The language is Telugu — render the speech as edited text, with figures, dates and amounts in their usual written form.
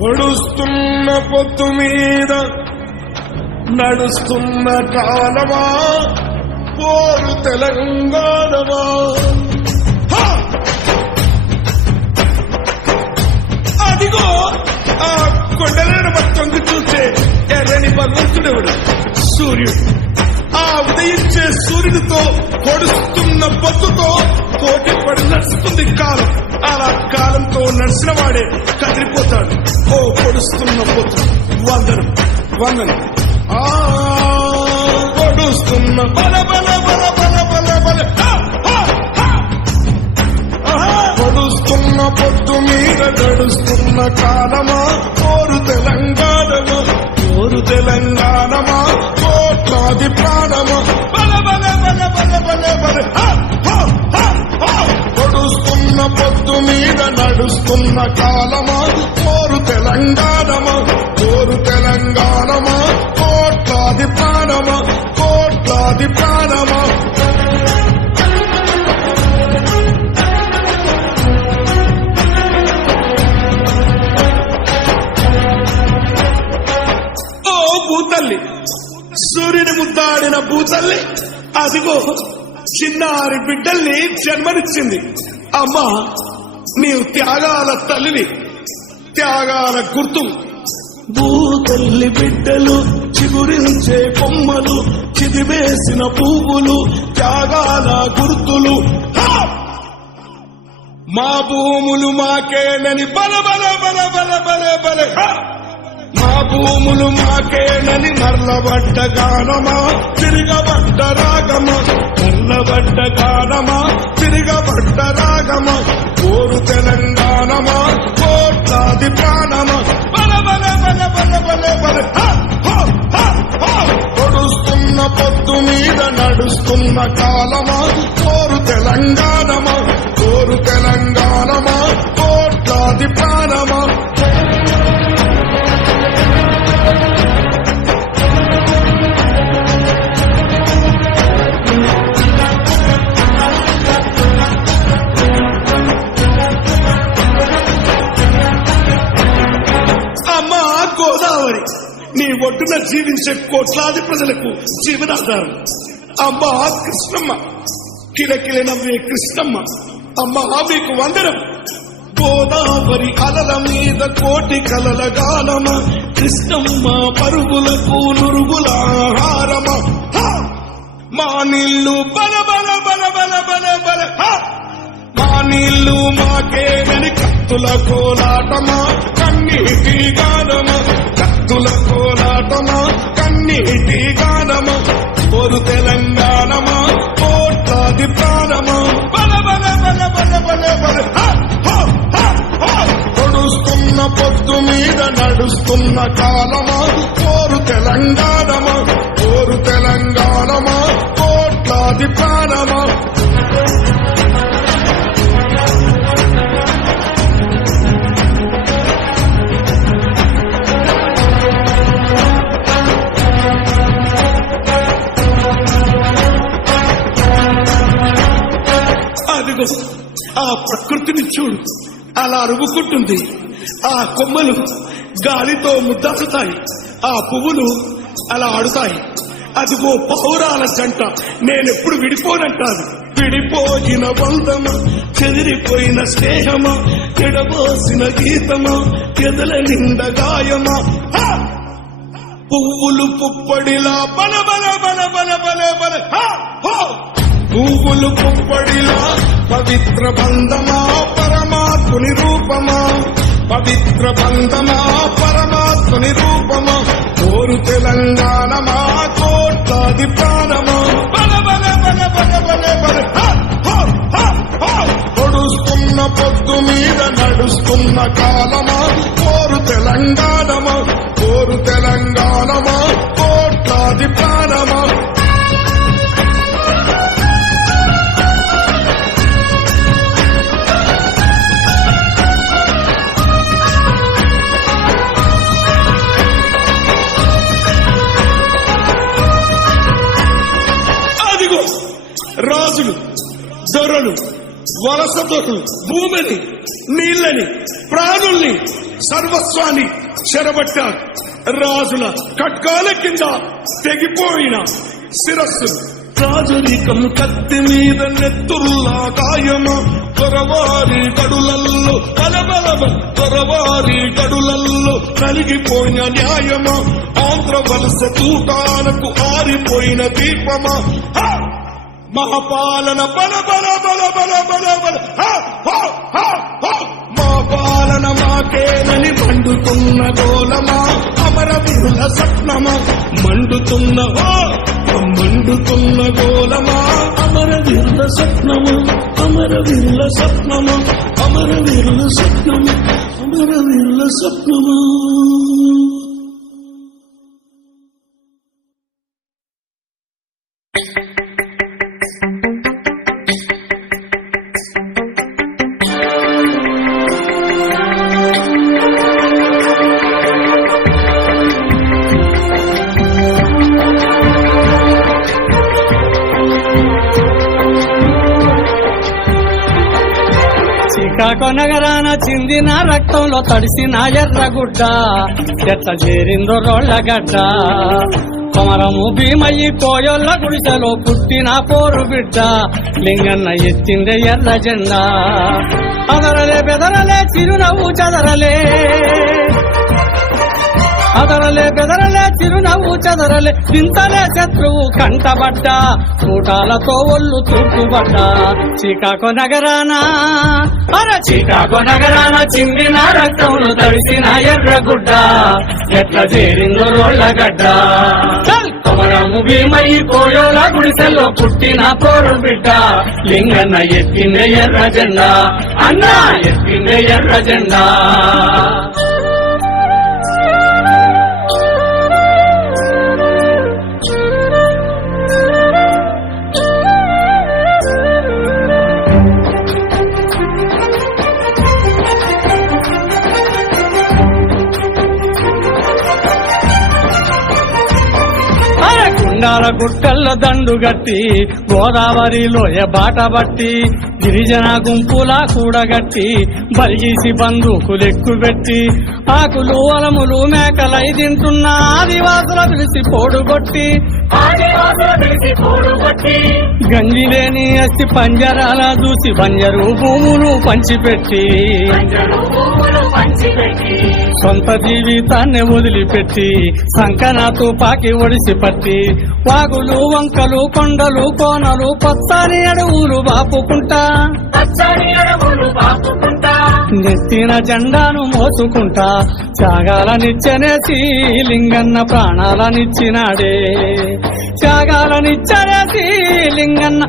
పొడుస్తున్న పొత్తు మీద నడుస్తున్న కాలమా పోరు తెలంగాణమా. అదిగో ఆ కొండలను మొత్తం చూస్తే ఎర్రని భగవంతుడెవడు? సూర్యుడు. ఆ ఉదయించే సూర్యుడితో పొడుస్తున్న పొత్తుతో పోటీ పడి నడుస్తుంది కాలం. అలా కాలంతో నడిచిన వాడే కదిలిపోతాడు. ఓ పొడుస్తున్న పొత్తు వందనం వందనం. పొడుస్తున్న బల బల బల బల బల బల పొడుస్తున్న పొత్తు మీద నడుస్తున్న కాలమా పోరు తెలంగాణమా. పోరు తెలంగాణమా కోట్లాది ప్రాణమా. బల బల బల బల బల బల పొడుస్తున్న పొత్తు మీద నడుస్తున్న కాలమా పోరు తెలంగాణమా. పోరు తెలంగాణమా కోట్లాది ప్రాణమా. కోట్లాది ప్రాణమా. భూతల్లి, సూర్యుని ముద్దాడిన భూతల్లి అదిగో చిన్నారి బిడ్డల్ని జన్మనిచ్చింది. అమ్మా, నీవు త్యాగాల తల్లివి, త్యాగాల గుర్తు. భూతల్లి బిడ్డలు చిగురించే కొమ్మలు, చిదివేసిన పువ్వులు, త్యాగాల గుర్తులు. మా భూములు మాకేనని బల బల బల బల బల బల. మా భూములు మాకేనని మర్లబడ్డ గానమా తిరగబడ్డ రాగమా. మర్లబడ్డ గానమా తిరగబడ్డ రాగమా. పోరు తెలంగాణమా కోట్లాది ప్రాణమా. బల బల బల బల బల బల. పొడుస్తున్న పొత్తు మీద నడుస్తున్న కాలమా పోరు తెలంగాణమా. పోరు తెలంగాణమా కోట్లాది ప్రాణమా. గోదావరి, నీ ఒడ్డున జీవించే కోట్లాది ప్రజలకు జీవనాధారం. అమ్మా కృష్ణమ్మ, కిలకిల నవ్వే కృష్ణమ్మ, అమ్మా మీకు వందనం. గోదావరి అలల మీద కోటి కలల గానమ, కృష్ణమ్మ పరుగులకు నురుగుల హారమ. మా నీళ్లు బల బల బల బల బల బల. మా నీళ్లు మాకేనని కత్తుల కోలాటమా కన్నీటి గానమా. కత్తుల కోలాటమా కన్నీటి గానమా. పోరు తెలంగాణమా కోట్లాది ప్రాణమా. బల బల బల బల బల బల. పొడుస్తున్న పొత్తు మీద నడుస్తున్న కాలమా పోరు తెలంగాణమా. పోరు తెలంగాణమా కోట్లాది ప్రాణమా. అదిగో ఆ ప్రకృతిని చూడు, అలా అరుగుకుంటుంది. ఆ కొమ్మలు గాలితో ముద్దాడుతాయి, ఆ పువ్వులు అలా ఆడుతాయి. అదిగో పౌరాల జంట నేనెప్పుడు విడిపోనంటాను. విడిపోయిన బంధమా, చెదిరిపోయిన స్నేహమా, ఎడబోసిన గీతమా, ఎదల నిండ గాయమా. పువ్వులు పుప్పడిలా బల బల బల బల బల బల. పువ్వులు పుప్పడిలా పవిత్ర బంధమా పరమాత్ముని రూపమా. పవిత్ర బంధమా పరమాత్ముని రూపమా. పోరు తెలంగాణమా కోట్లాది ప్రాణమా. బల బల బల బల బల బల. పొడుస్తున్న పొత్తు మీద నడుస్తున్న కాలమా పోరు తెలంగాణమా. పోరు తెలంగాణమా కోట్లాది ప్రాణమా. రాజులు, దొరలు, వలస దొరలు భూమిని, నీళ్ళని, ప్రాణుల్ని సర్వస్వాన్ని చెరబట్టారు. రాజుల ఖడ్గాల కింద తెగిపోయిన శిరస్సు, రాజరికం కత్తి మీద నెత్తుల్లా గాయమా, దొరవారి గడులల్లో బలబలబ, దొరవారి గడులల్లో కలిగిపోయిన న్యాయమా, ఆంధ్ర వలస తూటాలకు ఆరిపోయిన దీపమా, మహాపాలన బల బల బల బల బల బల, మా పాలన మాకేనని మండుతున్న గోలమా, అమరవీరుల స్వప్నమా, మండుతున్న గోలమా, అమరవీరుల స్వప్నమా, అమరవీరుల స్వప్నమా, అమరవీరుల స్వప్నమా, అమరవీరుల స్వప్నమా. శ్రీకాకుళం నగరాన చిందిన రక్తంలో తడిసిన ఎర్రగుడ్డ, ఎట్ల చేరిందో రోళ్లగడ్డ, కొమరము భీమయ్యి కోయొల్ల గుడిసెలో పుట్టిన పోరు బిడ్డ, లింగన్న ఎత్తిందే ఎర్ర జెండా, అదరలే బెదరలే చిరునవ్వు చదరలే, అదరలే బెదరలే చిరునవ్వు చదరలే, చింతలే శత్రువు కంటబడ్డ, కూటాలతో ఒళ్ళు తూటుబడ్డ. శ్రీకాకుళం నగరాన శ్రీకాకుళం నగరాన చిందిన రక్తంలో తడిసిన ఎర్రగుడ్డ, ఎట్ల చేరిందో రోళ్లగడ్డ, కొమరము భీమయ్యి కోయోల గుడిసెల్లో పుట్టిన పోరు బిడ్డ, లింగన్న ఎత్తిందే ఎర్ర జెండా, అన్నా ఎత్తిందే ఎర్ర జెండా. కొండాల గుట్టల్లో దండుగట్టి, గోదావరిలోయ బాట బట్టి, గిరిజన గుంపుల కూడగట్టి, బలిగీసి బందూకులెక్కు పెట్టి, ఆకులు అలములు మేకలై తింటున్న ఆదివాసుల పిలిచి పోడుగొట్టి, గంజి లేని అస్థి పంజరాల చూసి బంజరు భూములు పంచిపెట్టి, సొంత జీవితాన్ని వదిలిపెట్టి, సంకన తుపాకి ఒడిసి పట్టి, వాగులు వంకలు కొండలు కోనలు పచ్చని అడవులు బాపుకుంటా, నెత్తిన జెండాను మోసుకుంటా, త్యాగాలనిచ్చనేసి లింగన్న ప్రాణాలనిచ్చినాడే, త్యాగాలనిచ్చనేసి లింగన్న